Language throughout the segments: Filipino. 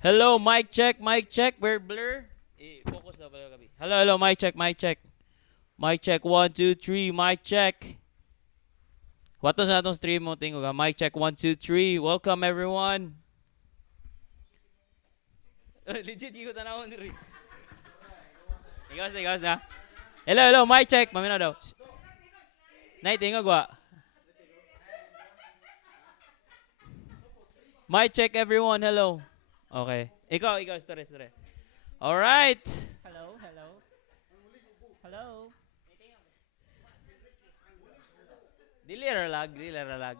Hello, mic check. We're blur. Focus na pala kami. Hello, hello, mic check, mic check. Mic check, 1, 2, 3, mic check. Wato sa atong stream mo tingog ha. Mic check, 1, 2, 3. Welcome everyone. Legit, ikaw tanawon diri. Ikaw na. Hello, hello, mic check. Mamina daw. Nay, tingog wa. Mic check everyone, hello. Okay. Ikaw, story. Alright. Hello, hello, hello. Dili ra lag.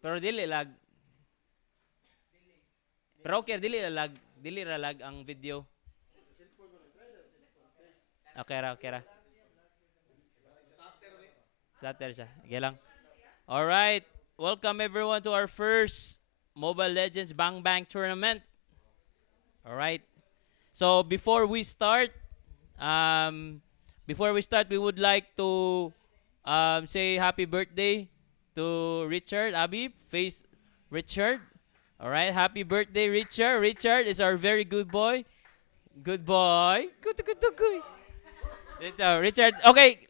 Pero dili lag. Pero okay, dili ra lag ang video. Okay ra. Starter siya. Okay lang. Alright. Welcome everyone to our first Mobile Legends Bang Bang tournament. Alright. So before we start, we would like to say happy birthday to Richard. Abi, face Richard. Alright, happy birthday, Richard. Richard is our very good boy. Good boy. Good. Richard. Okay,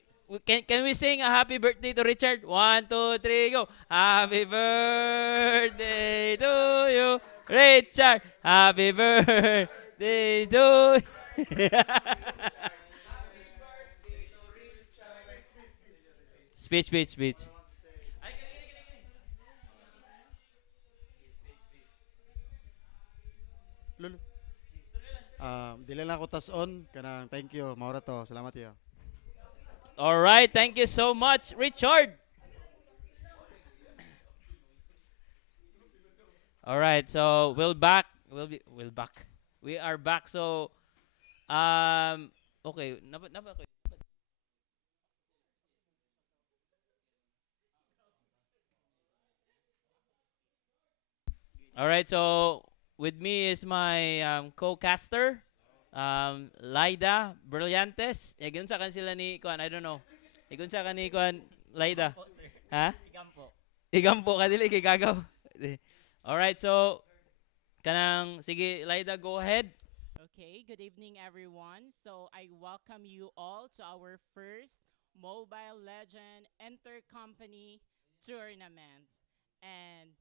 can we sing a happy birthday to Richard? 1, 2, 3, go. Happy birthday to you, Richard. Happy birthday to you. Speech. Lulu. Dili lang ako tas-on kanang thank you maura to salamat ya. All right, thank you so much, Richard. All right, so we'll back. We'll back. We are back. So okay, naba ko. All right, so with me is my co-caster, Laida Brillantes. Igun sa kan sila ni Kuan, I don't know. Igun sa kan ni Kuan, Laida. Igampo, sir. Ha? Igampo. Igampo ka dili kay gagaw. All right, so kanang sige Laida, go ahead. Okay, good evening, everyone. So I welcome you all to our first Mobile Legend Intercompany Tournament. And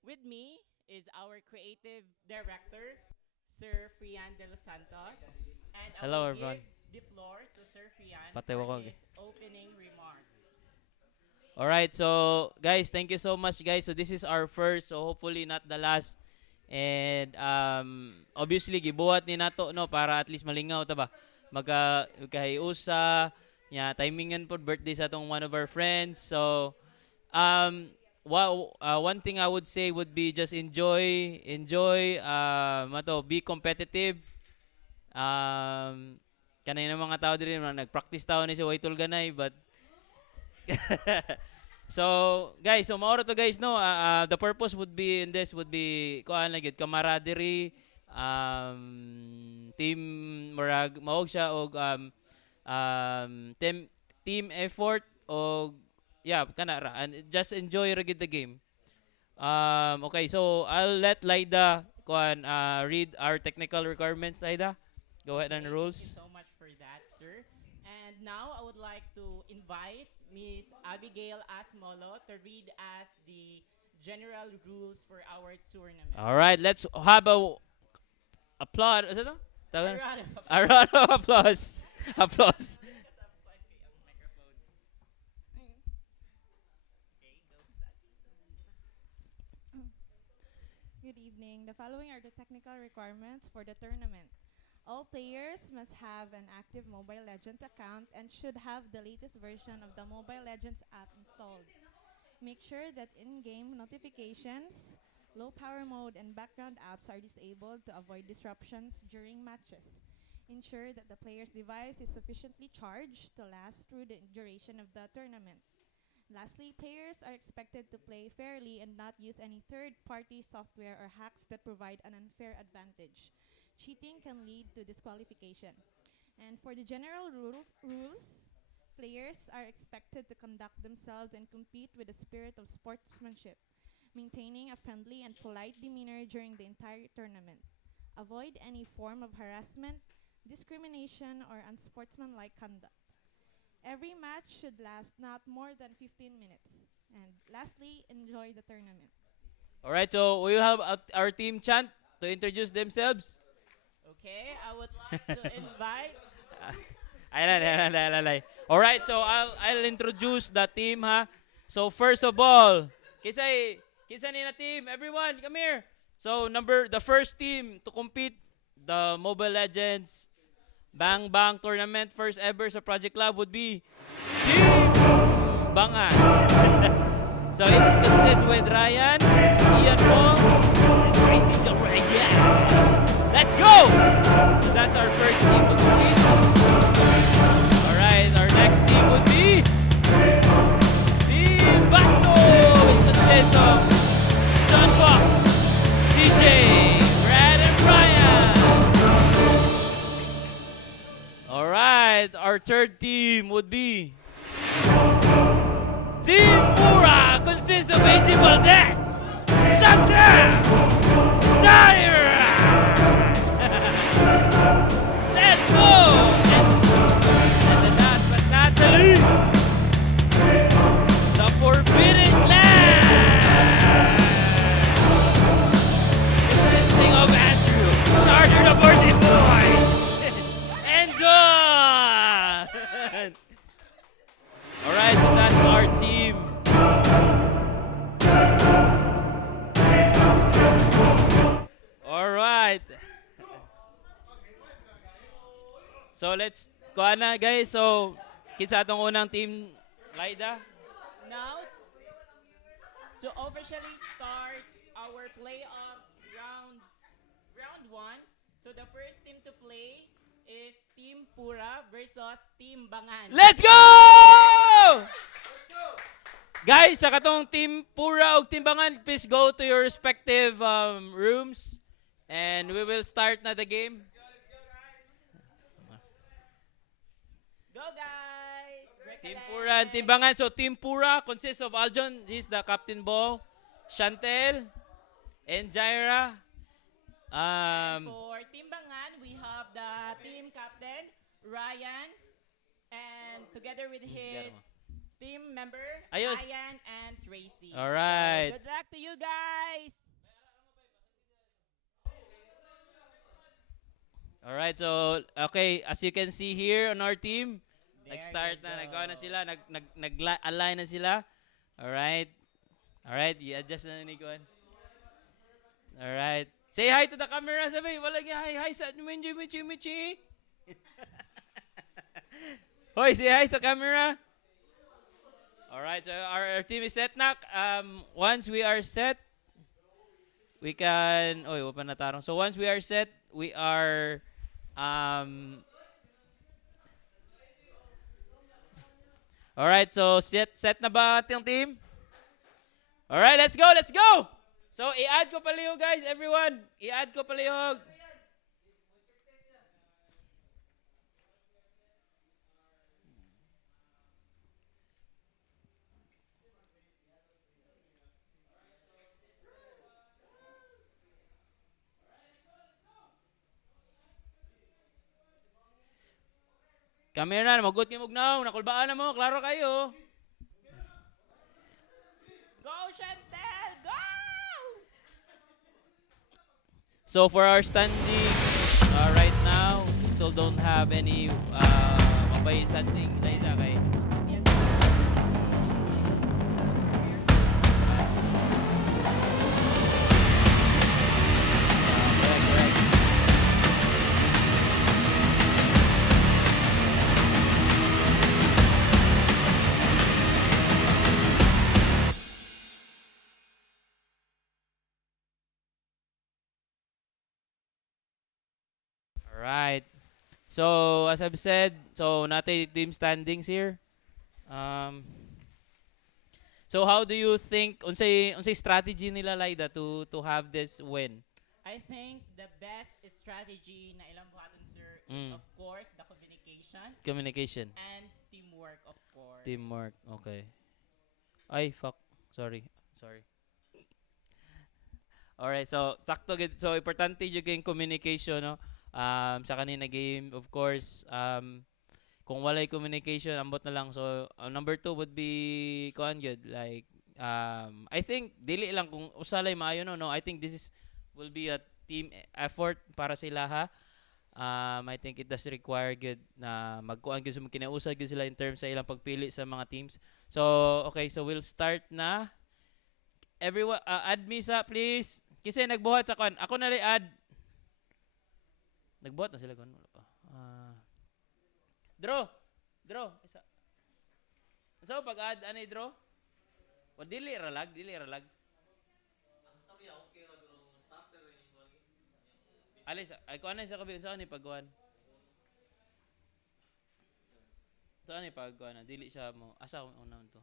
with me is our creative director, Sir Frian de los Santos. And I Hello will everyone. give the floor to Sir Frian Patay for ko. his opening remarks. All right, so guys, thank you so much guys. So this is our first, so hopefully not the last. And obviously gibuhat ni nato no para at least malingaw ta ba. Magkahiusa nya timingan pod birthday sa atong one of our friends. So one thing I would say would be just enjoy be competitive. Kanay na mga tao diri nagpractice tao ni si Waitol Ganay but so guys, so maoro to guys no. The purpose would be in this would be kuan lang gyud camaraderie, team murag maog siya og team effort og yeah kana ra and just enjoy ra gyud the game. Okay, so I'll let Laida kuan read our technical requirements. Laida, go ahead and Okay, thank you rules. so much for that, sir. And now I would like to invite Miss Abigail Asmolo to read us the general rules for our tournament. All right, let's have a applaud. Is it? A Tagan? round of A applause. round of applause. Applause. Good evening. The following are the technical requirements for the tournament. All players must have an active Mobile Legends account and should have the latest version of the Mobile Legends app installed. Make sure that in-game notifications, low power mode, and background apps are disabled to avoid disruptions during matches. Ensure that the player's device is sufficiently charged to last through the duration of the tournament. Lastly, players are expected to play fairly and not use any third-party software or hacks that provide an unfair advantage. Cheating can lead to disqualification. And for the general rules, players are expected to conduct themselves and compete with a spirit of sportsmanship. maintaining a friendly and polite demeanor during the entire tournament. Avoid any form of harassment, discrimination, or unsportsmanlike conduct. Every match should last not more than 15 minutes. And lastly, enjoy the tournament. All right, so we will have our team chant to introduce themselves. Okay, I would like to invite. Ay. All right, so I'll introduce the team ha. So first of all, kinsa ni na team? Everyone, come here. So the first team to compete the Mobile Legends Bang Bang tournament first ever sa Project Lab would be Team Bangan. So it consists with Ryan, Ian Mo, and Tracy Del Reyes. Let's go! That's our first team to compete. Alright, our next team would be Team Basso. It consists of John Fox, TJ, Brad, and Brian. Alright, our third team would be Team Pura. Consists of AJ Valdez, Chantel, Jair. Let's go! And the last but not the least, the Forbidden Land! Consisting of Andrew, Charger the Birthday Boy, and John! Alright, so that's our team. Alright. So let's kuha na guys. So kinsa atong unang team Laida? Now, to officially start our playoffs round 1. So the first team to play is Team Pura versus Team Bangan. Let's go! Guys, sa katong Team Pura ug Team Bangan, please go to your respective rooms and we will start na the game. Go guys! Team Pura and Team Bangan. So Team Pura consists of Aljon, he's the captain ball, Chantel, and Jaira. For Team Bangan, we have the team captain, Ryan, and together with his team member, Ayos. Ian and Tracy. All right. Good luck to you guys! All right, so okay, as you can see here on our team, There nag-start you na, go. nag-align na sila, nag-align na sila. All right. All right, i-adjust na ni Kuan. All right. Say hi to the camera, sabi. Wala niya hi sa Michi. Hoy, say hi to camera. All right, so our team is set na. Once we are set, we can wala pa natarong. So once we are set, we are all right, so set na ba ating team? All right, let's go. So i-add ko palihog guys, everyone. I-add ko palihog. Kamera, magot kayo mugnaw. Nakulbaan na mo. Klaro kayo. Go Chantel! Go! So for our standing right now, we still don't have any mabay standing Laida kay. Correct. Alright. So, as I've said, so natin team standings here. So how do you think unsay strategy nila Laida to have this win? I think the best strategy na ilang buhaton sir is of course the Communication. and teamwork of course. Teamwork. Okay. Ay, fuck. Sorry. Alright, so sakto gid. So importante jud yung communication no. Sa kanina game, of course, kung walay communication, ambot na lang. So number two would be kuan good like I think dili lang kung usalay maayo no. I think this is will be a team effort para sila ha. I think it does require good na magkuan gyud sa kinausay gyud sila in terms sa ilang pagpili sa mga teams. So okay, so we'll start na. Everyone, add Misa please. Kasi nagbuhat sa kuan. Ako na rin add. Nagbuhat na sila kuan. Wala pa. Draw. Draw. Isa. Sa pag-add ani draw? O dili ralag, dili ralag. Alis, ay kuan sa kabilang sa ni pagkuan. Sa ni pagkuan, dili siya mo. Asa ko una to.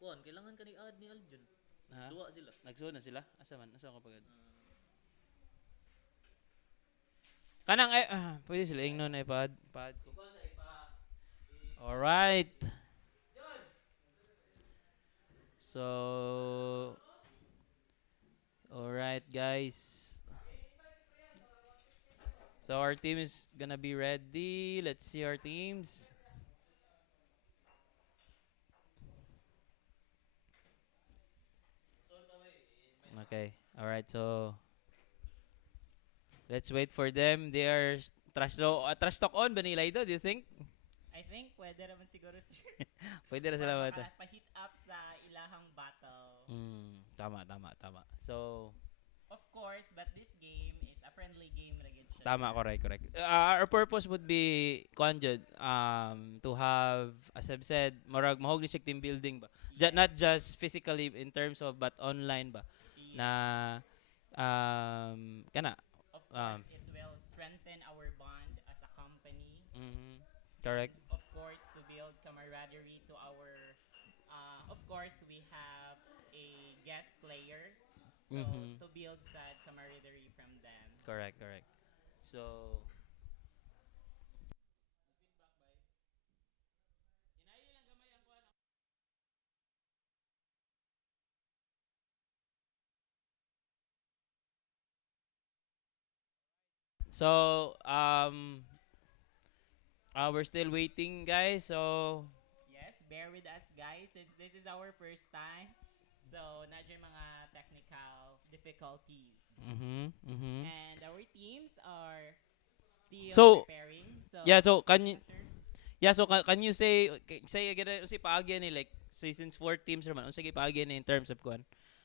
Kuan, kailangan ka ni-add ni Aljon. Ha? Duwa sila. Nagsuod na sila? Asa man? Asa ko pag-add? Kanang ay pwede sila ingnon ay pad ko. Alright. So alright guys. So our team is gonna be ready. Let's see our teams. Okay. Alright, so let's wait for them. They are trash talk on ba nila ito, do you think? I think pwede naman siguro sir. Pwede na sila ba ito? Pa-hit up sa ilahang battle. Tama. So, Of course, but this game is a friendly game ra gyud siya. tama, sir. correct. Our purpose would be conjud to have, as I've said, marag mahog ni siya team building ba. Not just physically in terms of but online ba. Yeah. Na kana. Of course, it will strengthen our bond as a company. Correct. Of course, to build camaraderie to our, of course, we have a guest player. So, to build that camaraderie from them. Correct. So, so we're still waiting guys. So, Yes, bear with us guys since this is our first time. So, nadyo mga technical difficulties. And our teams are still So, preparing. yeah, so can you sir? can you say again si paagyan ni like since four teams naman unsa gi paagyan ni in terms of kuan?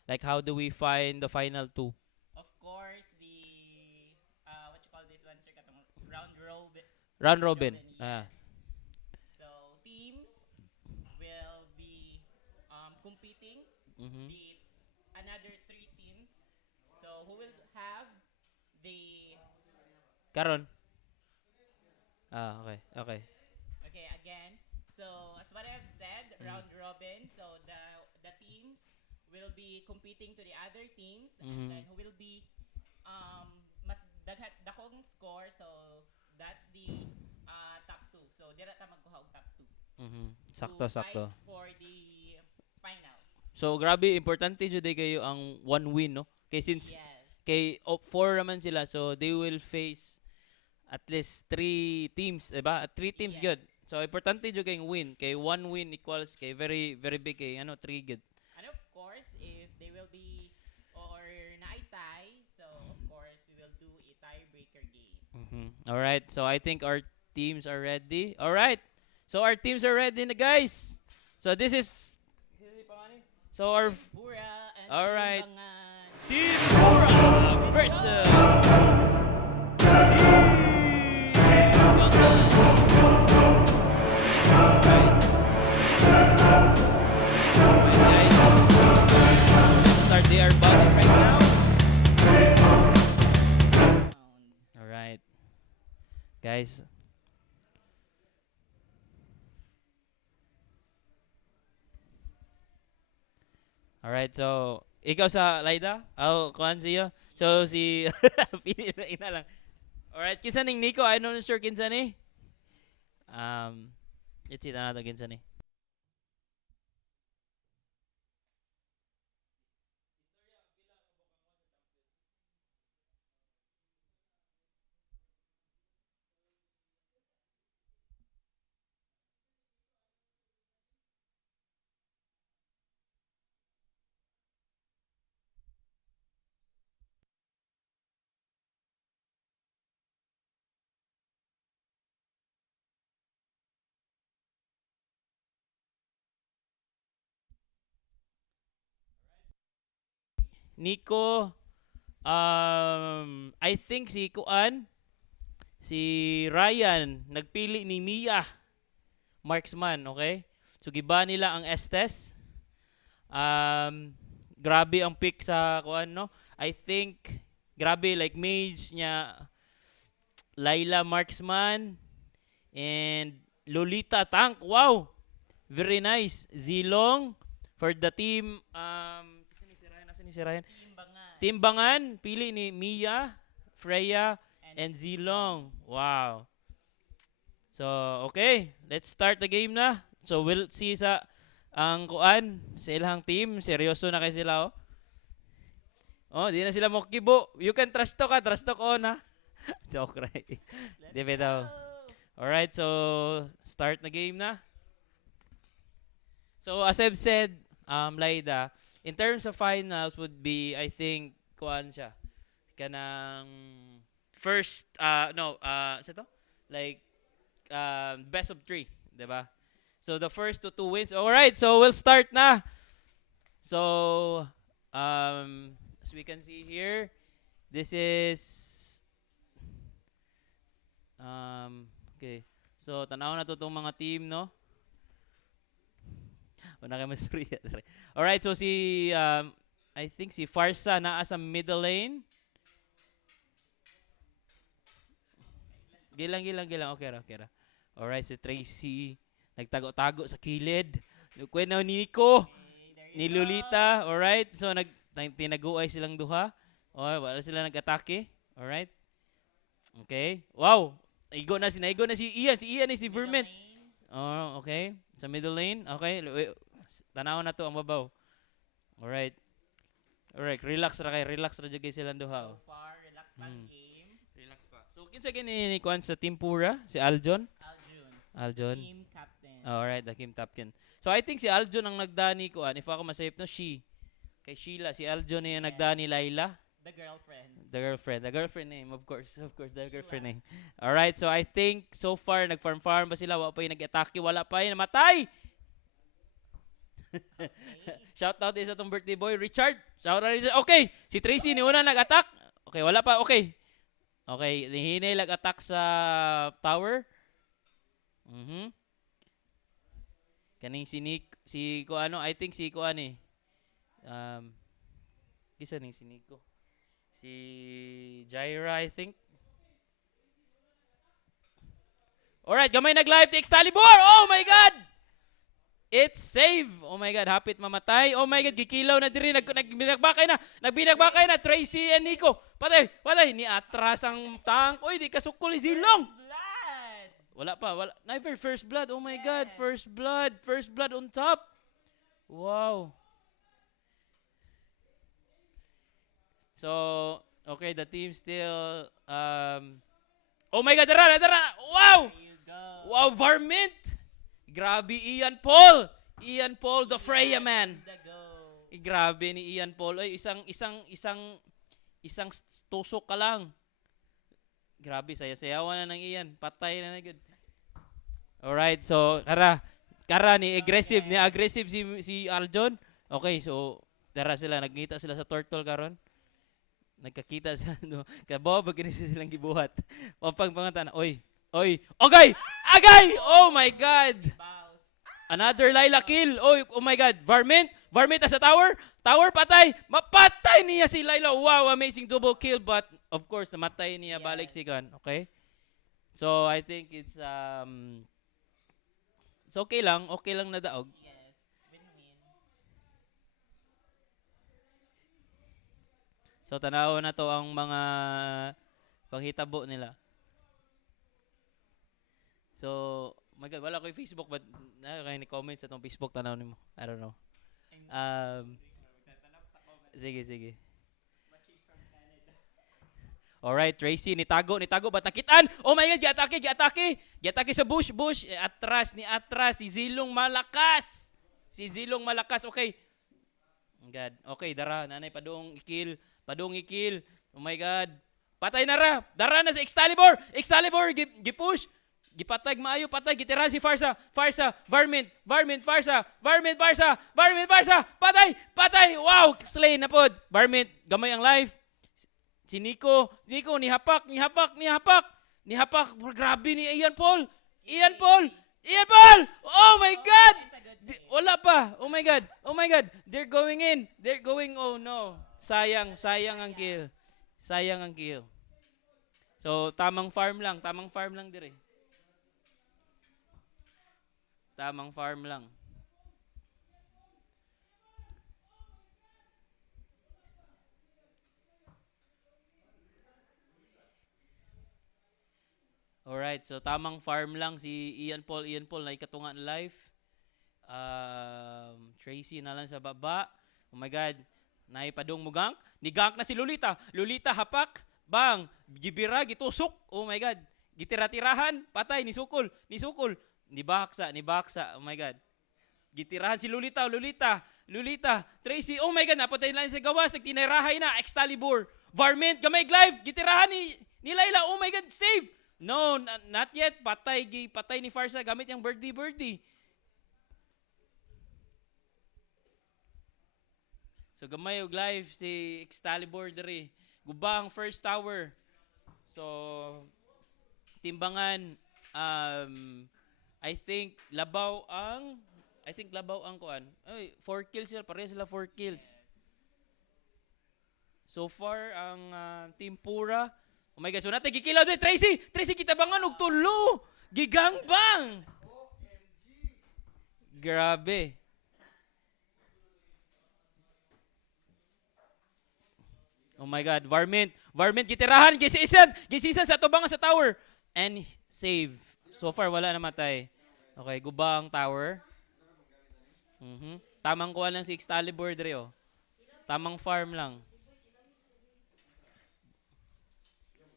Like how do we find the final two? Of course, the what you call this one sir katong round robin. Round robin. Yes. So, teams will be competing Mhm. the another three teams. So who will have the Karon. Okay. okay again. So as what I've said, round robin. So the teams will be competing to the other teams, and then who will be mas dakong score. So that's the top two. So dira ta magkuha og top two. Sakto. To fight for the final. So grabe importante jud kayo ang one win no. Kay since Yes. kay four naman sila so they will face at least three teams, diba? Three teams Yes. good. So importante jud kay win. Kay one win equals kay very big kay three good. And of course, if they will be or naay tie, so of course we will do a tiebreaker game. All right. So I think our teams are ready. All right. So our teams are ready na guys. So this is so our Bura and All right. Timbangan. Team Bura versus Start the air button right now. All right, guys. All right, so ikaw sa Laida, kuan siya. So si pili na ina lang. All right, kinsa ning Nico? I'm not sure kinsa ni. Let's see na natin kinsa ni. Nico, I think si Kuan, si Ryan, nagpili ni Mia, marksman, okay? So, giba nila ang Estes. Grabe ang pick sa Kuan, no? I think, grabe, like mage niya, Laila marksman, and Lolita tank. Wow! Very nice. Zilong for the team. Nasaan ni si Ryan? Timbangan. Pili ni Mia, Freya, and Zilong. Wow. So, okay. Let's start the game na. So, we'll see sa ang kuan sa ilang team. Seryoso na kay sila, oh. Oh, di na sila mokibo. You can trust talk, ha. Trust talk on, ha. Joke, right? Di ba daw? Alright, so start na game na. So as I've said, Laida, in terms of finals would be, I think, kuan siya. Kanang first, sa to? Like, best of 3, diba? So the first to 2 wins. Alright, so we'll start na. So, as we can see here, this is, okay. So, tanaw na to itong mga team, no? Wala kayo masturya. Alright, so si, I think si Farsa naa sa middle lane. Gilang. Okay ra. Alright, si Tracy, nagtago-tago sa kilid. Kwena ni Nico, ni Lolita. Alright, so tinaguay silang duha. Okay, wala sila nag-atake. Alright. Okay. Wow. Naigo na si Ian. Si Ian is si Vermint. Oh, okay. Sa middle lane. Okay. Tanaw na to ang babaw. Alright. Relax ra jud kay silang duha. So far, relax pa ang game. Relax pa. So kinsa gini ni Kwan sa Team Pura? Si Aljon. Aljon. Team captain. Alright, the team captain. So I think si Aljon ang nagdani ko if ako masayip no, kay Sheila, si Aljon niya nagdani Laila. The girlfriend name, of course, the girlfriend name. Alright, so I think so far nag-farm ba sila, wala pa yung nag-atake, wala pa yung namatay. Shout out sa itong birthday boy, Richard. Shout out Richard. Okay, si Tracy ni una nag-attack. Okay, wala pa, okay. Okay, hinay nag-attack sa tower. Kaning si Kuano, I think si Kuan eh. Kisa ning si Nico. Si Jaira, I think. Alright, gamay nag-live to Excalibur. Oh my God! It's save. Oh my God, hapit mamatay. Oh my God, gikilaw na diri. Nagbinagbakay na. Tracy and Nico. Patay. Ni atras ang tank. Oy, di kasukol ni Zilong. Wala. Never first blood. Oh my God, first blood. First blood on top. Wow. So, okay, the team still, oh my God, dara! Wow! There you go. Wow, Varmint! Grabe, Ian Paul, the Freya man. Grabe ni Ian Paul. Ay, isang tusok ka lang. Grabe, sayawan na ng Ian. Patay na good. Alright, so, kara ni aggressive si Aljon. Okay, so, nagkita sila sa turtle karon. Nagkakita sa kabaw bagay silang gibuhat. O pangpangatan, oy. Okay! Agay! Oh my God! Another Laila kill. Oh my God. Varmint sa tower. Tower patay. Mapatay niya si Laila. Wow, amazing double kill. But of course, namatay niya balik si Gun. Okay? So I think it's okay lang na daog. So, tanaw na to ang mga panghitabo nila. So, my God, wala ko yung Facebook, but kayo ni-comment sa itong Facebook, tanaw mo. I don't know. Sige. Alright, Tracy, nitago, ba't nakitaan? Oh my God, giatake sa bush. Atras, si Zilong malakas. Okay. God. Okay, dara, nanay padung ikil. Oh my God. Patay na ra. Dara na sa Excalibur, gipush. Gipatay maayo, patay gitirahan si Farsa. Farsa, Varmint, Farsa, Varmint, Farsa, patay. Wow, slay na pod. Varmint, gamay ang life. Si Nico nihapak. Grabe ni Ian Paul. Oh my God. Wala pa. Oh my God. They're going in. Oh no. Sayang ang kill. So, tamang farm lang dire. Tamang farm lang. Alright, so tamang farm lang si Ian Paul na ikatunga ng life. Tracy na lang sa baba. Oh my God. Naipadong mo gank. Ni-gank na si Lolita. Lolita hapak. Bang. Gibira, gitusok. Oh my God. Gitira-tirahan. Patay. Nisukol. Nibaksa. Oh my God. Gitirahan si Lolita. Tracy. Oh my God. Napatay na sa gawas. Nagtinirahay na. Excalibur. Varmint. Gamay life. Gitirahan ni Layla. Oh my God. Save. No, not yet. Patay ni Farsa gamit yung birdie. So gamay og live si Excalibur diri. Gubang first tower. So timbangan I think labaw ang kuan. Ay, 4 kills sila, pareha sila 4 kills. So far ang Team Pura. Oh my God, so natin gikilaw din. Tracy, kita bangan og tulo. Gigangbang. Grabe. Oh my God, Varmint gitirahan, gisisan sa tubangan sa tower. And save. So far, wala namatay. Okay, guba ang tower. Tamang kuha lang si Excalibur dre, oh. Tamang farm lang.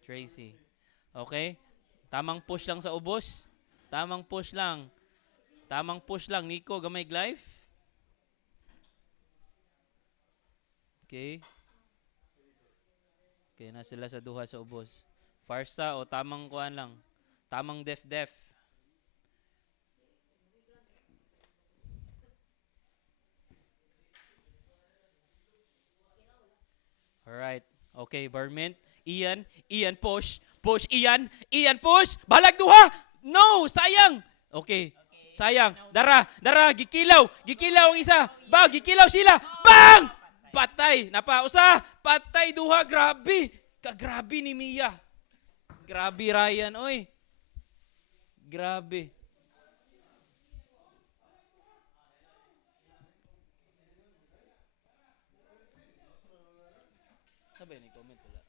Tracy. Okay? Tamang push lang sa ubos. Tamang push lang. Nico, gamay life. Okay, na sila sa duha sa ubos. Farsa o tamang kuan lang. Tamang def. Alright. Okay, Varmint. Ian push, Ian push, balag duha. No, sayang. Okay. Sayang. Dara, gikilaw ang isa. Gikilaw sila. Bang! Patay. Napausa. Patay duha. Grabe ni Mia. Grabe Ryan, oy. Grabe. Sabay ni comment wala.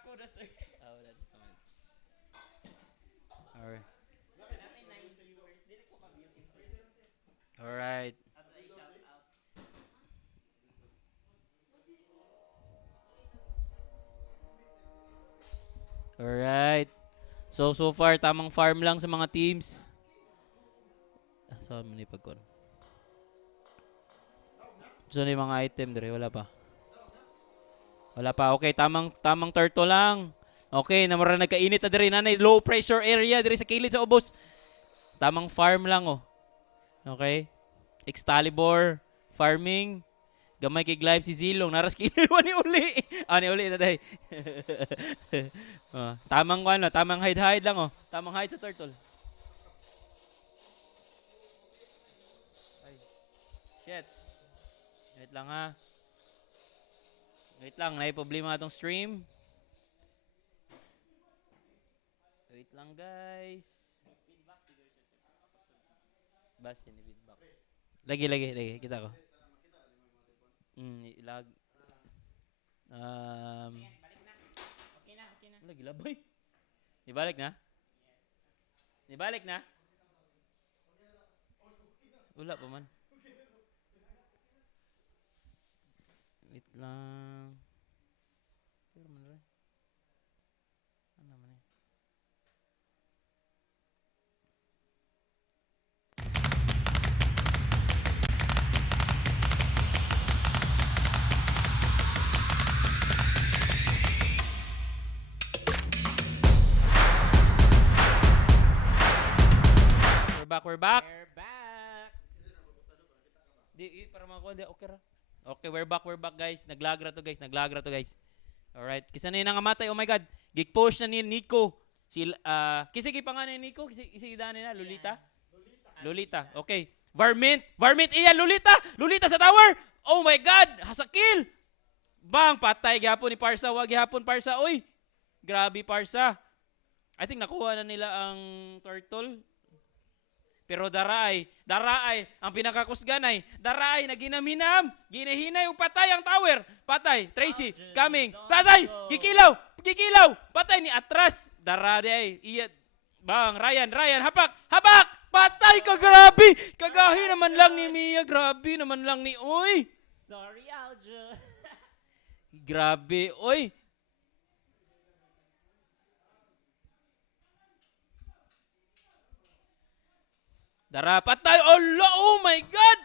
Ako na, sir. Wala di comment. Alright. Alright. Alright. So far, tamang farm lang sa mga teams. Saan mo ni pagkon? So na yung mga item dire, wala pa. Okay, tamang turtle lang. Okay, namara nagkainit na dire nanay, low pressure area dire sa kilid sa ubos. Tamang farm lang, oh. Okay? Excalibur, farming. Gamay kay live si Zilong, naras kiliwan ni uli. Ni uli na day. Tamang ano, tamang hide lang, oh. Tamang hide sa turtle. Ay. Shit. Wait lang ha. Wait lang, may problema atong stream. Wait lang guys. Bas ini feedback. Lagi kita ko. Ilag. Okay na. Lagi labay. Nibalik na? Wala pa man. Wait lang. Pero man rin. Ano naman eh. We're back. We're back. Para makuha, okay ra. Okay, we're back guys. Naglagra to guys. Alright, kisa na yun ang amatay, oh my God. Gig-post na ni Nico. Kisa pangalan ni Nico? Kisa na, Lolita? Lolita, okay. Varmint, iyan, Lolita sa tower. Oh my God, hasakil. Bang, patay gihapon ni Parsa, wag gihapon Parsa, oy. Grabe Parsa. I think nakuha na nila ang turtle. Pero daray, ang pinakakusganay, daray na ginaminam, ginahinay ug patay ang tower. Patay, Tracy, coming, patay, gikilaw, patay ni atras. Daray, iya, bang, Ryan, hapak, patay ka, grabe. Kagahi naman lang ni Mia, grabe naman lang ni, oy. Sorry, Aljun. Grabe, oy. Dara, patay! Allah! Oh my God!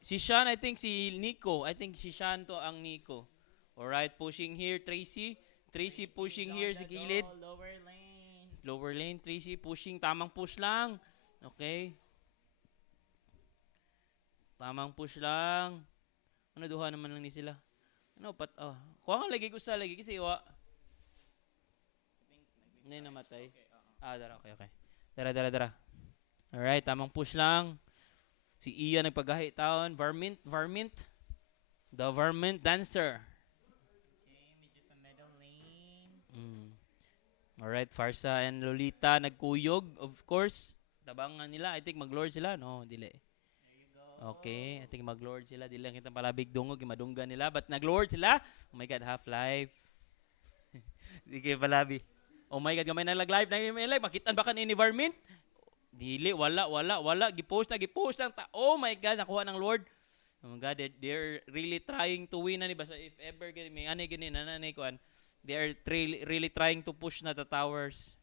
Si Sean, I think si Nico. I think si Sean to ang Nico. Alright, pushing here, Tracy. Tracy pushing here sa gilid. Lower lane, Tracy pushing. Tamang push lang. Okay. Tamang push lang. Ano, duha naman lang ni sila. Ano, kuha nga lagi ko sa lagi kasi iwa. Hindi namatay. Dara, okay. Dara. Alright, tamang push lang. Si Ian nagpagahi taon. Varmint. The Varmint Dancer. Okay, medyo sa middle lane. Alright, Farsa and Lolita nagkuyog, of course. Tabangan nila. I think mag-lord sila. No, dili. There you go. Okay, I think mag-lord sila. Dili lang kitang palabig dungog, madunggan nila. But nag-lord sila. Oh my God, Half-Life. Di kayo palabi. Oh my God, gamay na live. Makitaan ba ka ni Varmint? Dili, wala. Gipost na. Oh my God, nakuha ng Lord. Oh my God, they're really trying to win. Basta if ever, may nanay kuan. They are really trying to push na the towers.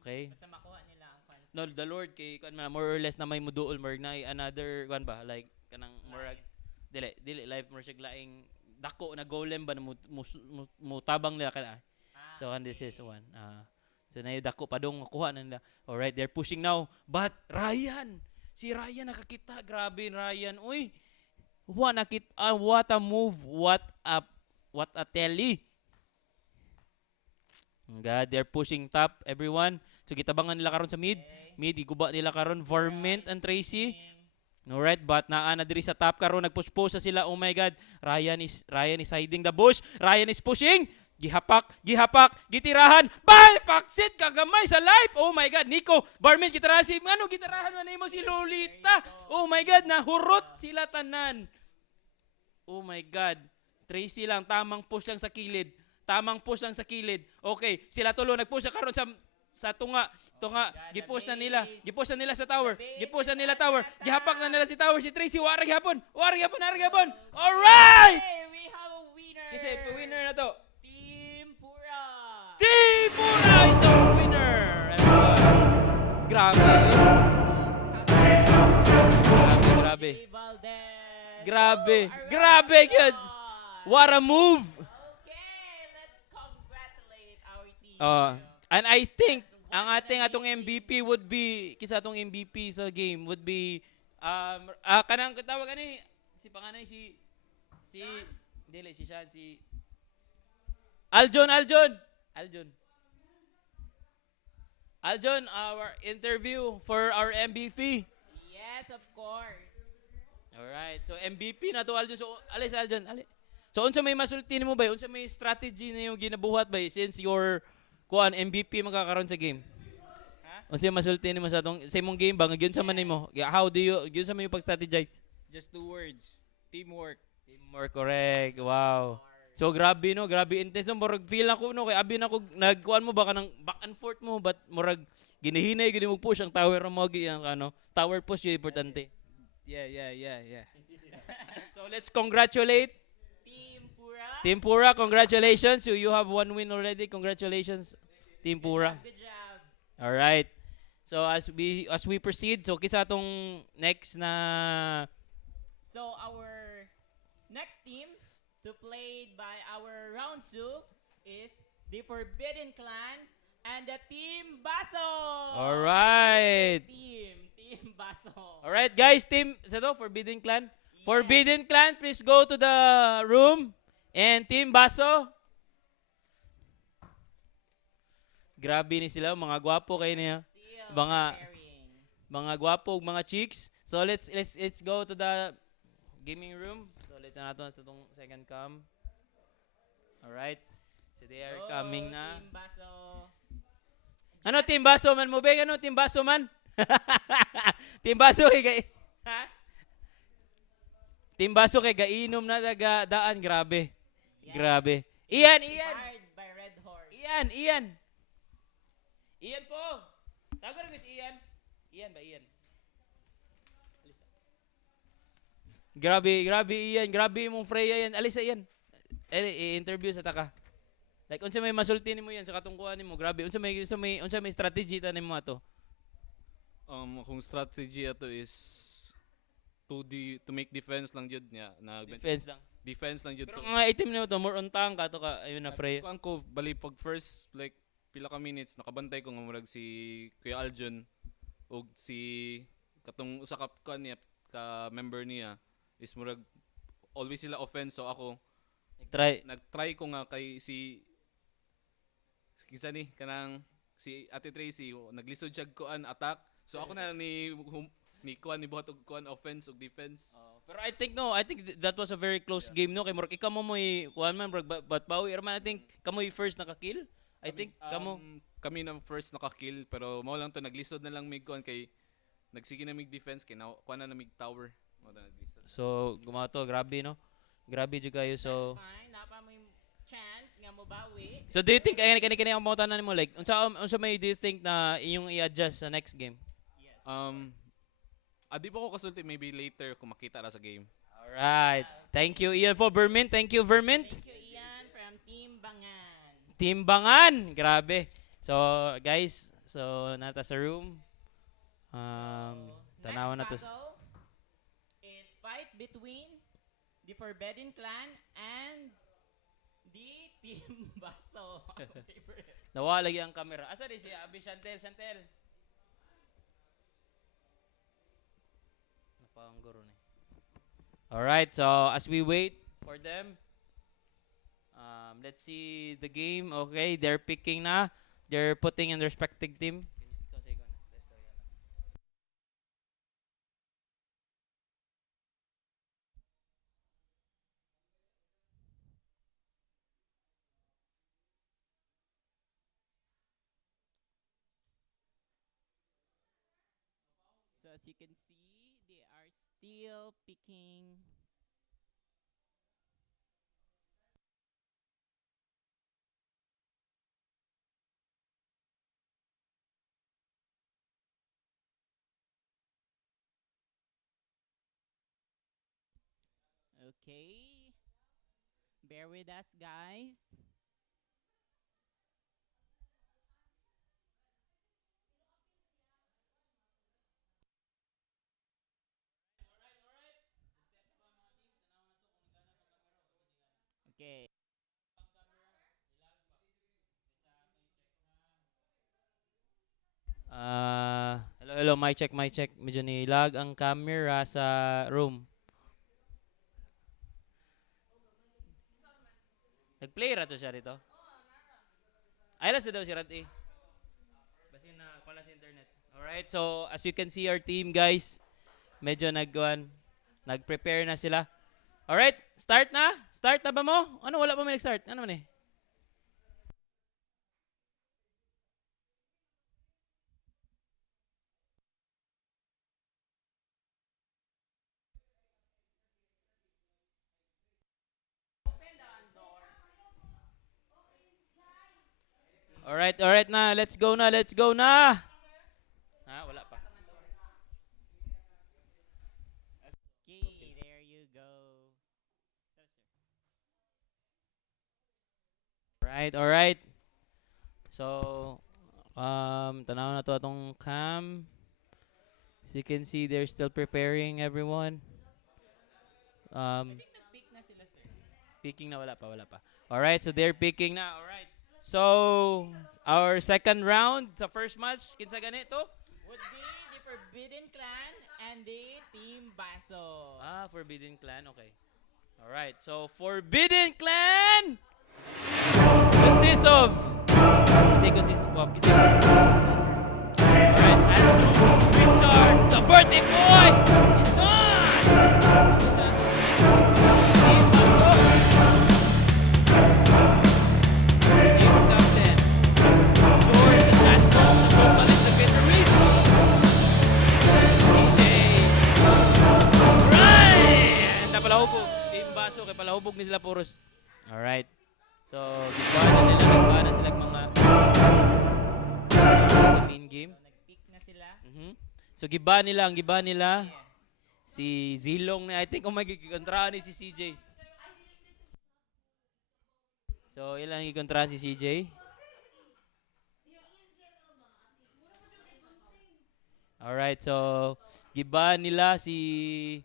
Okay? Basta makuha nila ang fans. No, the Lord, kay kuan more or less na may muduol, more na another, kuan ba? Like, kanang murag, dili, live more siya laing, dako na golem ba na mutabang nila kana. So, and this is one. So, naidako pa dong makuha na nila. Alright, they're pushing now. But, Ryan! Si Ryan nakakita. Grabe, Ryan. Uy! What a move. What a telly. God, they're pushing top, everyone. So, kitabangan nila karon sa mid. Mid, iguba nila karon. Varmint and Tracy. Alright, but naa na diri sa top karon. Nagpush-push sa sila. Oh my God. Ryan is hiding the bush. Ryan is pushing. Gihapak, gitirahan, paksit, kagamay sa life. Oh my God, Nico, Varmint, gitirahan gitirahan man mo si Lolita. Oh my God, nahurot sila tanan. Oh my God, Tracy lang, tamang push lang sa kilid. Okay, sila tulo, nag-push na karon sa tunga, gipush na nila sa tower, gihapak na nila si tower, si Tracy, wari gihapon. Alright! Hey, we have a winner. Kasi, winner na to. Team Pura is the winner! Everyone. Grabe. Jay Valdez. Grabe, good. What a move. Okay, let's congratulate our team. And I think ang atong MVP would be atong MVP sa game would be kanang tawag ani si panganay si dili si Sean si Aljon, our interview for our MVP. Yes, of course. Alright, so MVP na to Aljon. So, alis Aljon, ali. So, unsa may masulti nimo ba? Unsa may strategy na yung ginabuhat ba since your MVP magkakaroon sa game? Unsa may masulti nimo sa imong game ba? Gyud sa man nimo? How do you gyud sa man yung pag-strategize? Just 2 words. Teamwork. Teamwork, correct. Wow. So grabe no, grabe intense no, murag feel ako no kay abi na ko nagkuan mo ba kanang back and forth mo but murag ginihinay gini mo push ang tower mo gi ang tower push yung importante. Yeah. So let's congratulate Team Pura, congratulations. You have one win already. Congratulations Team Pura. Good job. All right. So as we proceed, so kisa atong next na So our next team to played by our round 2 is the Forbidden Clan and the Team Baso. All right. Team Baso. All right, guys, team, sa to, Forbidden Clan. Forbidden Clan, please go to the room. And Team Baso. Grabe ni sila, mga gwapo kayo niya. Still Mga- preparing. Mga gwapo, mga chicks. So let's go to the gaming room. So let's na nato sa tong second cam. All right. So they are Go, coming na. Team Baso. Ano Team Baso man mo be? Ano Team Baso man? Team Baso kay ha? Team Baso kay gainom na daga daan, grabe. Yes. Grabe. Ian. Inspired by Red Horse. Ian po. Tago na si Ian. Ian ba Ian? Grabe Ian. Grabe mong Freya yan. Alisa Ian. I-interview sa taka. Like unsa may masulti nimo yan sa katungkuan nimo? Grabe. Unsa may strategy ta nimo ato? Kung strategy ato is to make defense lang jud niya na Defense lang. defense lang jud Pero to. mga item nimo to more on tank ka to ka ayun na Freya. Kuan ko bali pag first like pila ka minutes nakabantay ko nga murag si Kuya Aljon ug si katong usa ka kuan niya ka member niya is murag always sila offense so ako Try. nagtry ko nga kay si kinsa ni kanang si Ate Tracy naglisod siya kuan attack so ako na ni kuan ni buhat og kuan offense ug defense. Pero I think that was a very close game no kay murag ikaw mo kuan man murag but bawi man I think kamo first naka-kill. I think kamo Kami na first naka-kill pero mao lang to naglisod na lang mig kuan kay nagsige na mig defense kay kuan na mig tower. Mao na naglisod. so gumato grabe no. Grabe jud kayo so That's fine. Napa mo yung chance nga mo bawi. So do you think kani ang mga tanan nimo like unsa may do you think na iyong i-adjust sa next game? Yes. Adi pa ko kasulti maybe later kung makita ra sa game. All right. Thank you Ian for Vermint. Thank you Vermint. Thank you, Ian, from Team Bangan. Timbangan. Grabe. So guys, so nata sa room. Tanawan na to. Next battle is fight between the Forbidden Clan and the Team Baso. Favorite. Nawala lagi ang camera. Asa di si Abi Chantel. Napangguro ni. All right. So as we wait for them, let's see the game. Okay, they're picking na. They're putting in their respective team. So as you can see, they are still picking. Okay. Bear with us, guys. Okay. Hello, mic check. Medyo nilag ang camera sa room. Nag-play ra to siya dito. Ay, lang sa daw si Rat eh. Basta na pala sa internet. Alright, so as you can see our team guys, medyo nag-prepare na sila. Alright, start na? Start na ba mo? Ano, wala pa may nag-start? Ano man eh? Alright na. Let's go na. Wala pa. Okay, there you go. Alright. So, tanaw na to atong cam. As you can see, they're still preparing everyone. I think nag-pick na sila, sir. Picking na, wala pa. Alright, so they're picking na. Alright. So, our second round sa first match, kinsa ganito? Would be the Forbidden Clan and the Team Baso. Ah, Forbidden Clan. Okay. All right. So, Forbidden Clan consists of Alright, Andrew, Richard, the birthday boy, is gone! Team Baso. Team Captain, George, the Shannon, the vocalist, the guitarist, CJ, right! Napalahubog. Team Baso, kay palahubog ni sila puros. Alright. So, gigba na sila mga sa main game. Nag-pick na sila. So, giba nila, si Zilong na, I think, magikontrahan ni si CJ. So, ilang ikontrahan si CJ. Alright, so, giba nila si...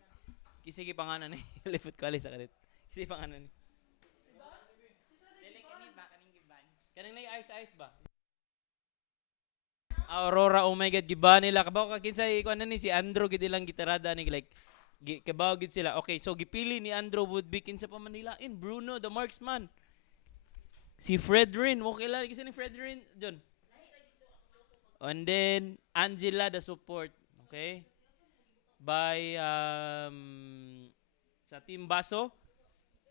Sige panganan ni. Lipot ko alis sa kanit. Sige panganan ni. Dili kani ba kaning giban? Kanang na ice ba? Aurora, oh my god, giba nila. Kabaw ka kinsay ko ni si Andrew gid ilang gitarada ni like kabaw gid sila. Okay, so gipili ni Andrew would be kinsa pa Manila in Bruno the marksman. Si Fredrin, okay lang kasi ni Fredrin, John. And then Angela the support, okay? By sa Team Baso,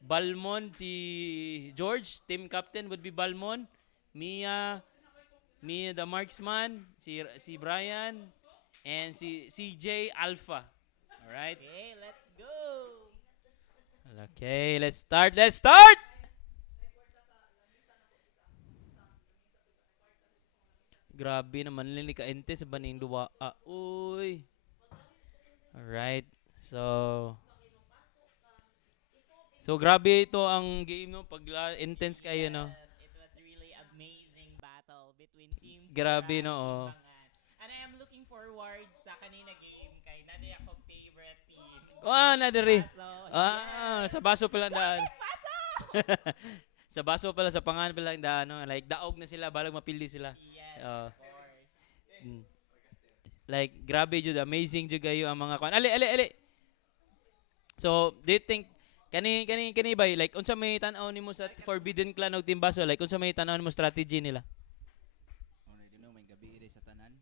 Balmon si George, team captain would be Balmon, Mia the marksman, si Brian, and si CJ Alpha. All right? Okay, let's go. Okay, let's start. Grabe naman lili ka ente sa baning duwa. Uy. All right. So grabe ito ang game no pag intense kayo no. Yes, it was really amazing battle between Team Grabe, Pura no, and oh. Team Bangan. And I am looking forward sa kanina game kay nani akong favorite team. Na diri. Baso. Sa baso pala daan. Sa baso pala sa pangan pala daan no. Like daog na sila balag mapildi sila. Yes, Oo. of course. Like grabe jud amazing jud kayo ang mga kwan. Ali. So, do you think kani ba like unsa may tan-aw nimo sa Forbidden Clan og Team Baso like unsa may tan-aw nimo strategy nila? May gabi iri sa tanan.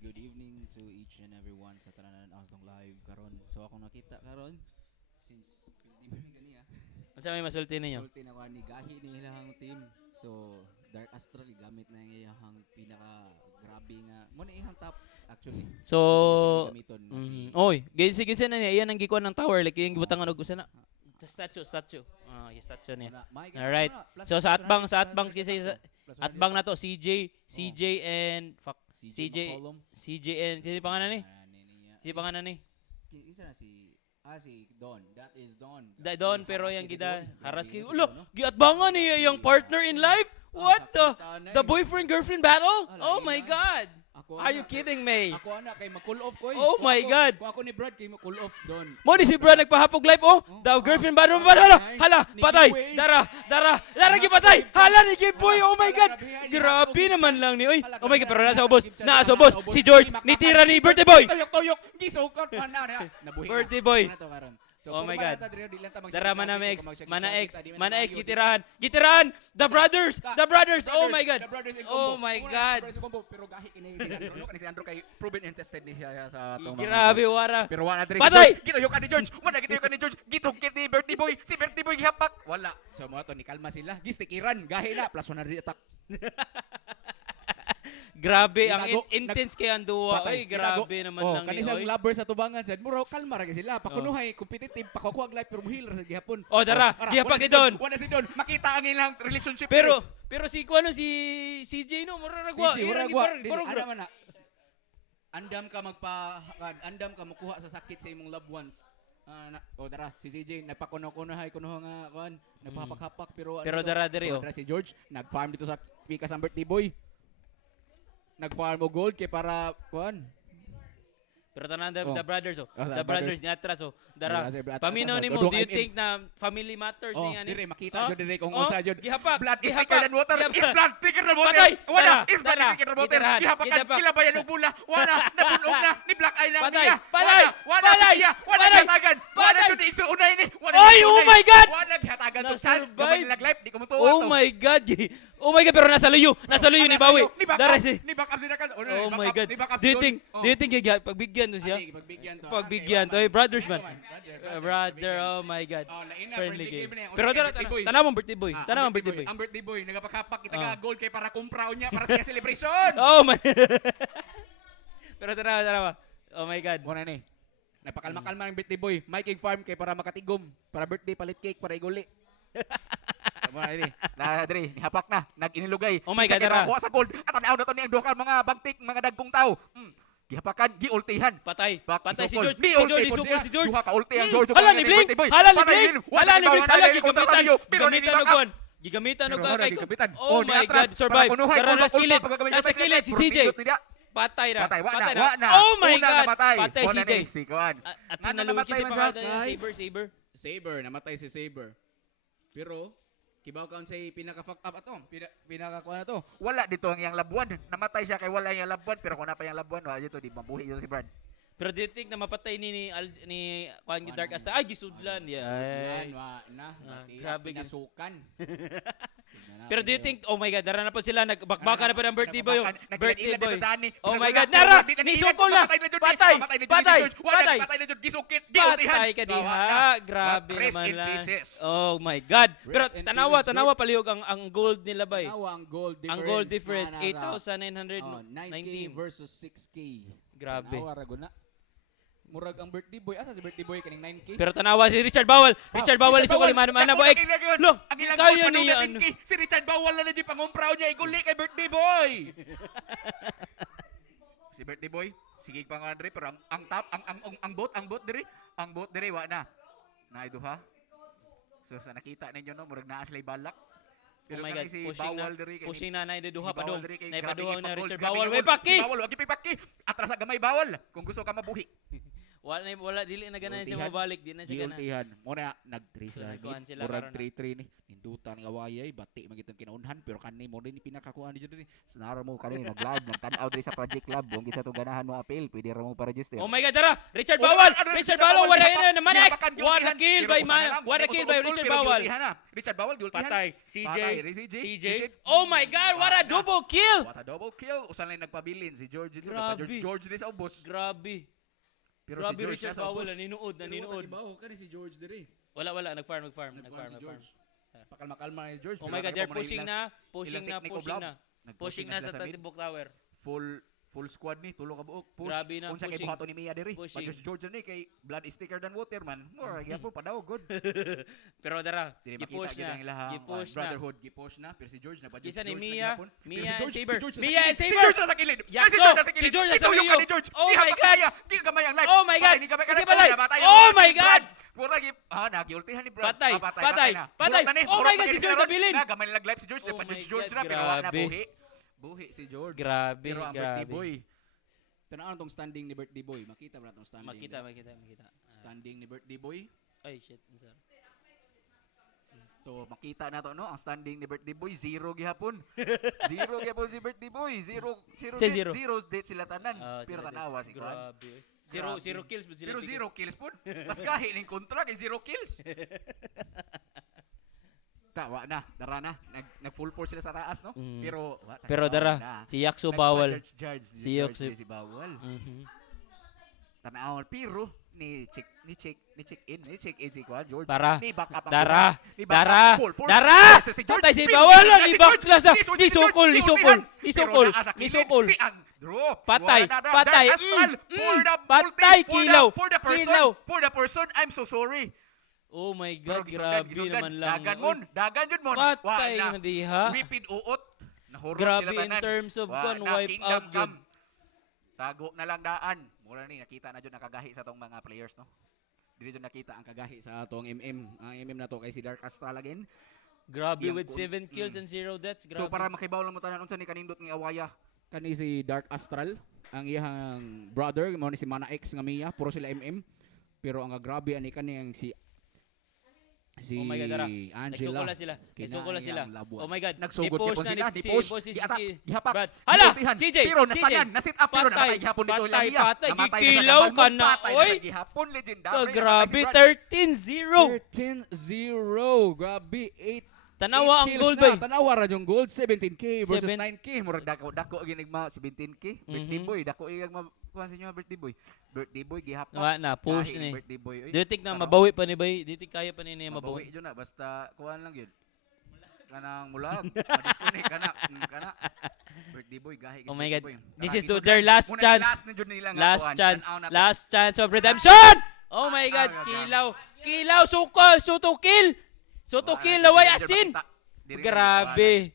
Good evening to each and everyone sa tanan atong live karon. So ako nakita karon since hindi man gani Unsa may masulti ninyo? sulti na ko ni gahi ni ilang team. So Dark Astral gamit na iyang pinaka grabe nga mo na ihang top actually. So, Gamiton na si oy, sige na niya iyan ang gikuan ng tower like yung gibutangan og usa na. Statue. Yung statue niya. Alright. So sa atbang kasi atbang na to CJ and CJ and sino pangalan ni? Sino pangalan ni? Isa na si Don. That is Don. Don pero yung gida haras kay ulo giatbangan niya yung partner in life. What the boyfriend girlfriend battle? Oh my god. Are you kidding me? Ako ana kay mag-cool off ko. Oh my God. Kung ako ni Brad kay mag-cool off Don. Mo ni si Brad nagpahapog live the girlfriend battle hala patay dara gipatay hala ni Giboy oh my god grabe naman lang ni oy oh my god pero nasa ubos si George nitira ni birthday boy Tuyok gisukot man na. Nabuhi. Birthday boy. Ano to karon? So, Oh my God. Dara Mana mana X gitirahan the brothers oh my god oh my god Pero gahi kini si Andrew kani si Andrew kay proven and tested ni siya sa atong grabe wara pero wala diri. Patay! Gito ka ni George. Wala gito ka ni George. Gito kit ni birthday boy. Si birthday boy gihapak. Wala. So mo to ni kalma sila. Gistikiran gahi na plus 100 attack. grabe ang Gitago. intense kay ang duwa oy grabe naman lang ni kanisang oy lovers sa tubangan sad mura kalma ra sila pakunuhay competitive pakukuha life pero muhil ra sa gihapon. dara gihapak si Don Wala si Don. Makita ang ilang relationship. pero si kuano si CJ no mura ragwa Ano man na. Andam ka makuha sa sakit sa imong loved ones. Dara si CJ nagpakuno-kunohay kuno nga kuan nagpahapak-hapak pero dara diri Dara si George nag-farm dito sa Pika sa birthday boy. Nag-farm og gold kay para kuan Pero tanan the Oh. brothers oh. Oh, The brothers ni atras oh. Dara. Brother, Paminaw nimo, Dudong do you MM. think na family matters Oh, ni ani? dire makita jud dire kung Oh, unsa jud. gihapak. Blood is gihapak, thicker than water. gihapak. Is blood thicker than water? Patay! Wala, Dara, is blood dara. thicker than water. Gitirahan, Gihapakan, gidapak. kilabayan og bula. Wala, napunog na, ni black eye lang Patay, niya. patay, Wala patay, siya, wala patay, hatagan. Wala patay. jud igso unay ni. Wala Oy, jud oh unay. my God! Wala hatagan to chance. Na-survive. Gamay nilag life, di ko mo tuwa Oh to. my god. Oh my god, pero nasa luyo. Nasa luyo ni Bawi. Ni back Dara up, si. ni back up sila kan. Oh my god. Ni back up Do you si think Don. do you think pagbigyan to siya? Ani, pagbigyan to. Pagbigyan to. Okay, Hey, brothers man. Brother, Oh my god. Oh, laina, Friendly friendly game. game na yan. Pero Okay, dara, birthday boy. tanamang birthday boy. Ah, Tanamang birthday boy. Ang birthday boy, nagapakapak kita Ah. ka gold kay para kumpraon niya para sa celebration. Oh my. Pero tanawa. Oh my god. Muna ni. Napakalma-kalma ang birthday boy. Making farm kay para makatigom. Para birthday palit cake para iguli. Muna ni. Na diri, nihapak na, nag-inilugay. Oh my God, Isa kay dara. nakakuha sa gold. At tanaw na to ni ang duha ka mga bagtik, mga dagkong tao. Gihapakan, giultihan. Patay. Back Patay si isukol. George. Di Si ulti George, po isukol siya. si George. Duha ka ulti ang George. Hala ni Blink. Hala ni Blink. Hala ni Blink. Hala gigamitan. Gigamitan og kuan. Gigamitan og kay. Oh my god, survive. Dara na sa kilid. Nasa kilid si CJ. Patay na. Patay, Patay wa na. na. Oh my Una god. namatay. Patay Una CJ. ni si Kuan. At Nga naluwis namatay si man pangalan siya, niya, guys. Saber. Saber, namatay si Saber. Pero, kibaw kaon sa pinaka-fuck up ato. Pinaka-kuha na to. Wala dito ang iyang labuan. Namatay siya kay wala iyang labuan. Pero kung na pa iyang labuan, wala dito, di mabuhi yun si Brad. Pero do you think na mapatay ni Kuan Dark Asta? Ay, gisudlan. Ay. Grabe, pinasukan. Pero do you think, oh my God, dara na po sila, nagbakbaka na pa ng birthday boy. Birthday boy. Oh Oh my God, nara! Nisukol na! Patay! Patay! Patay! Patay na dyan, gisukit! Patay ka diha. Grabe Rest naman in lang. pieces. Oh my God. Pero Rest in tanawa, pieces, tanawa palihog ang gold nila ba eh. Ang gold difference. Ang gold difference, na nasa, 8,919. 9K versus 6K. Grabe. Tanawa, Raguna. Murag ang birthday boy. Asa si birthday boy kaning 9K? Pero tanawa si Richard Bawal. Richard Bawal isukol mana boy. Lo, kaya niya ano. Si Richard Bawal na dyan pangumpraw niya. Iguli kay birthday boy. Si birthday boy. Sige pa nga Andre. Pero ang top, ang bot diri. Ang bot diri, wa na. Naiduha. So sa nakita ninyo no, murag naa sila balak. Oh my God, kani si pushing na. Bawal diri kay Pushing na na duha si pa Bawal dong. diri kay Naipaduhang grabe na ipag-gold, Richard grabe Bawal. ipag-gold. Way paki. Si Bawal, wag ipipaki. Atras sa gamay Bawal. Kung gusto ka mabuhi. Wala dili na ganahan siya Ultihan. mabalik, di na siya ganahan. Giultihan. Muna nag-3 So, sila. nagkuhan sila Murag karon na. 3-3 ni. Ninduta ni awayay. Bati magitong kinaunhan. Pero kanini mo rin pinakakuhan ni dyan. Sinara mo kanini. Nag-live. Nagtanaw diri sa Project Lab. Kung gisa to ganahan mo appeal. Pwede ra mo pa-register. Oh my God, dara! Richard Oh, Bawal! ano, Richard Richard Bawal, Bawal, wala gihapak- na naman next! gihapakan, What a giultihan. kill Pero by usa na lang, what a kill by pero Richard giultihan Bawal! na. Richard Bawal, giultihan. Patay, CJ, Patay, CJ. Oh my God, what a double kill! What a double kill. Usan lang nagpabilin. Si George. Grabe. George din sa ubos. Grabe. Pero Grabe si George Richard nasa Bawal, ubos. naninuod. Kani si George diri. Wala, nag-farm. Si George. Pakalma-kalma ni George. Oh Pero my God, nakita they're mo na pushing ilang- na, pushing ilang na, technical pushing block. na. Nag-pushing Pushing na sila sa mid. Tibok Tower. Full squad ni tulo ka buok. Push. Grabe na, Unsa kay pushing. buhaton ni Mia diri. Pushing. But George ni kay blood is thicker than water man. More gyapon padaw good. Pero dara, Dili gipush makita gyud na. ang ilahang, Gipush na. brotherhood gipush na pero si George na Kisa ni George Mia, naghapon. Pero Mia si and George- Saber. si George Mia and Si Saber. George na sa kilid. Yakso! Si George na sa Ikaw yung liyo. ka ni George. Oh my Ihapak God! niya. Di ka gamay ang life. Oh my God! Patay, di ka may Kasi kanak- balay! namatay ang Oh mga my si God! Brad. Pura gi nagiultihan ni Brad. Patay, Ah, patay, na. patay. Burot na ni, Oh burot my na God, si kini George karon. nabilin. Na gamay lang life si George. Oh Pa my George God, na pero wala na grabe. buhi. Buhi si George. Grabe, Pero ang birthday grabe. boy. Tanaan tong standing ni birthday boy. Makita ba tong standing? Makita. Standing ni birthday boy. Ay, shit. Sir. So makita na to no, ang standing ni birthday boy 0 gihapon. 0 gihapon si birthday boy. 0 Say date, zero. 0 date sila tanan. Sila Pero tanawa si Kwan. Grabe. Zero kills ba sila? Pero 0 kills pud. Mas gahi ning kontra kay 0 kills. Tawa na, dara na. Nag full force sila sa taas no. Mm. Pero Pero dara, si Yakso Bawal. Si Yakso. si Bawal. Mhm. Tanaw pero ni check in si Kwan George. Para. Ni back up ang Dara. buhat. Ni back up Dara. full force. Dara. Versus si George. Patay si Pero Bawal. si Ni George. backlas na. Si George. Nisukol. Pero naa sa kilid, Nisukol. Si Andrew. Patay, Wala na, patay. Dark Astral. For the Patay, multi, kilaw, For the person. kilaw. For the person, I'm so sorry. Oh my Pero God, gisundan, grabe gisundan. naman lang. Dagan Uy, mon, dagan jud mon. Patay Wa na diha. Wipid uot. Nahurot Grabe sila in tanan. terms of Wa kung na, wipe kingdom out come. yun. Tago na lang daan. Mura ni nakita na jud nakagahi sa tong mga players no. Dili jud nakita ang kagahi sa atong MM. Ang MM na to kay si Dark Astral again. Grabe Yang with kun- 7 kills and 0 deaths. So Grabe. para makibaw lang mo tanan unsa ni kanindot ng awaya kani si Dark Astral, ang iyang brother mo ni si Mana X nga Mia, puro sila MM. Pero ang grabe ani kani ang si Oh my God, Dara. Angela. Nagsuko na sila. Nagsuko na sila. Kinaiyang labuan. Oh my God. Nagsugod Ni-post gipon na sila, si ni-post, post si giatak, Brad. gihapak, Hala, gultihan. CJ, Pero CJ. nasayan, nasit up pero Patay, nakay gihapon dito patay, Lamia. patay, Namatay na sa gikilaw gambal mo, ka na, patay oy. na gihapon, legendary. Kagrabe, namatay si 13-0. Brad. 13-0. Grabe, 8 Tanawa ang goal ba? Tanawa ra yung gold 17k versus Seven- 9k. Murag dako ginigma 17k. Birthday Mhm. boy, dako iyang kuan sa inyo birthday boy. Birthday boy gihap Nawa na, push Gahi ni. birthday boy. Oy. Do you think na Tanaw. mabawi pa ni Bay? Do you think kaya pa ni niya Mabawi mabawi? jud na basta kuan lang yun. Kanang mulag. Disconnect kana. Birthday boy gahi. Oh my birthday God. boy. This Tara, is to isod their lang. last Muna chance. Last na jud nila nga Last kuan. chance. Tanaw na to. Last chance of redemption! Oh my God, Ah, kilaw. Kilaw, sukol, suto kill. Suto kill, laway asin. Grabe.